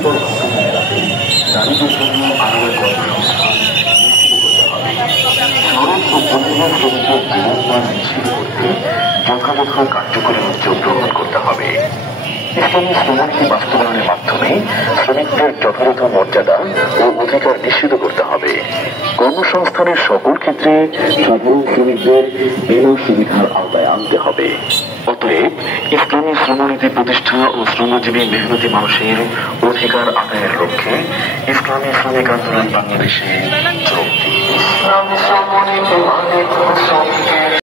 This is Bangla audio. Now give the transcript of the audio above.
স্তর বাস্তবায়ন এড়াতে নারীদের জন্য আলাদা কর্মসংস্থান নিশ্চিত করতে হবে। শ্রমিক ও পরিবহন শ্রমিকদের জীবনমান নিশ্চিত করতে যথাযথ কার্যকরী উদ্যোগ গ্রহণ করতে হবে। ইসলামী শ্রমনীতি বাস্তবায়নের মাধ্যমে শ্রমিকদের যথাযথ মর্যাদা ও অধিকার নিশ্চিত করতে হবে। কর্মসংস্থানের সকল ক্ষেত্রে সাধারণ শ্রমিকদের বিনা সুবিধার আওতায় আনতে হবে। অতএব ইসলামী শ্রমনীতি প্রতিষ্ঠা ও শ্রমজীবী মেহনতি মানুষের অধিকার আদায়ের লক্ষ্যে ইসলামী শ্রমিক আন্দোলন বাংলাদেশে চলতি।